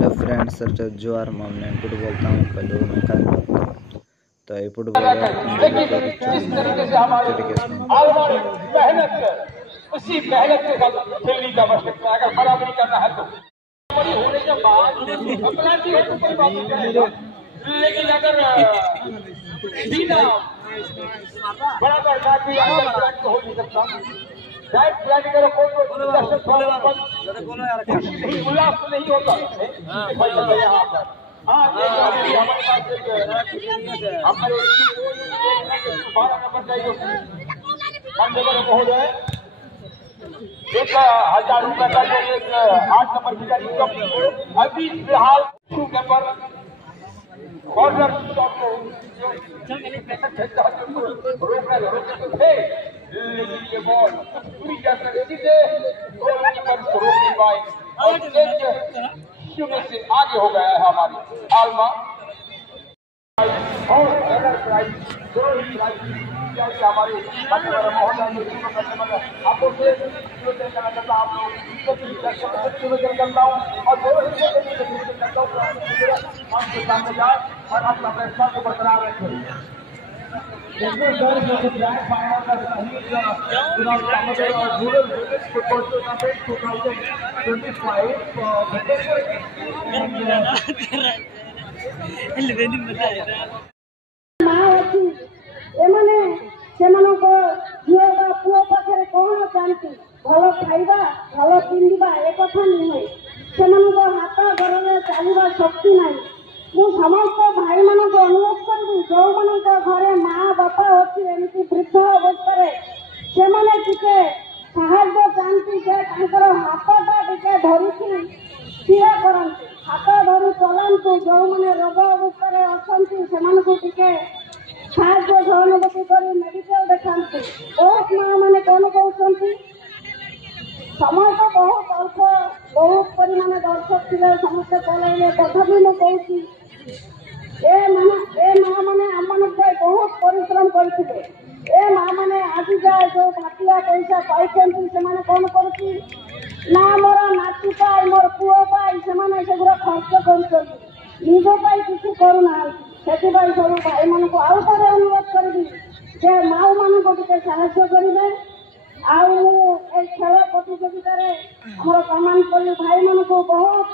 Hello friends జోహార్ ma'am నేను ఇప్పుడు बोलता हूँ पहले मैं कर सकता हूँ तो ఇప్పుడు उसी मेहनत के साथ खेलने का आवश्यकता है। अगर बराबरी करना है तो बड़ी होने के बाद अपना भी है तो कोई बात नहीं, लेकिन अगर बिना बराबर ना भी तो हो नहीं सकता। डाइट प्लान करो कोई उल्लास तो नहीं होता। हाँ ये हमारे पास हमारे 12 नंबर का जो महोदय 1000 रुपए का जो एक 8 नंबर की इनकम अभी फिलहाल पर कॉर्नर लेकिन ये बॉल पूरी से गोलकीपर को रोक नहीं पाए और शून्य से आगे हो गया है हमारी आलमा और हमारे आपको करता हूँ और अपना फैसला को बरकरार रखें। भल खाइबा भल पिंधा एक कथा नुहे से हाथ घर चलवा शक्ति ना मु समस्त भाई मान अनुरोध करी जो मान घरे माँ बापा अच्छी एमती वृद्ध अवस्था से साहाଯ୍य चाहती हाथटा टे धरिकी स्थिर करती हाथ धरी चलांतु जो मैंने रोग अवस्था अच्छा से साहाଯ୍य सहानुभूति कर मेडिकल देखा बहुत माँ मैंने कौन कहते समय तो बहुत अल्प बहुत परिमाण दर्शक थे समस्ते पलैले तथापि मुझे माँ मैंने आम बहुत परिश्रम करते माँ मैंने आज जाए जो भाटिया पैसा पाई से कौन कर मोर नाती पाई मोर पुओ पाई से खर्च कर निज किसी करूना से सब भाई मान को आउ थे अनुरोध करी माँ मान को साहाଯ୍य करेंगे खेल प्रतियोगिता कमानपल्ली भाई मान को बहुत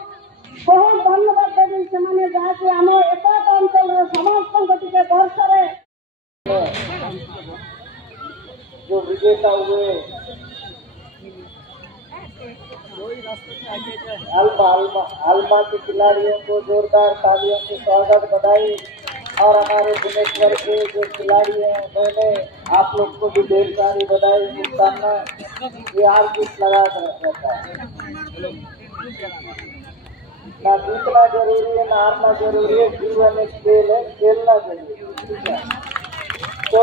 बहुत धन्यवाद देवी से जहाँकि आम एक अंचल समस्त वर्ष जो विजेता हुए आलमा के खिलाड़ियों को जोरदार तालियों से स्वागत बधाई। और हमारे भुवनेश्वर के जो खिलाड़ी हैं उन्होंने आप लोग को भी ढेर सारी बधाई शुभकामना। ये हार जीत लगा रहता है, ना जीतना जरूरी है ना हारना जरूरी है। जीवन एक खेल है, खेलना जरूरी है। तो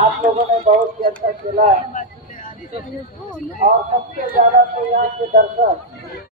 आप लोगों ने बहुत ही अच्छा खेला है और सबसे ज्यादा तो यहाँ के दर्शक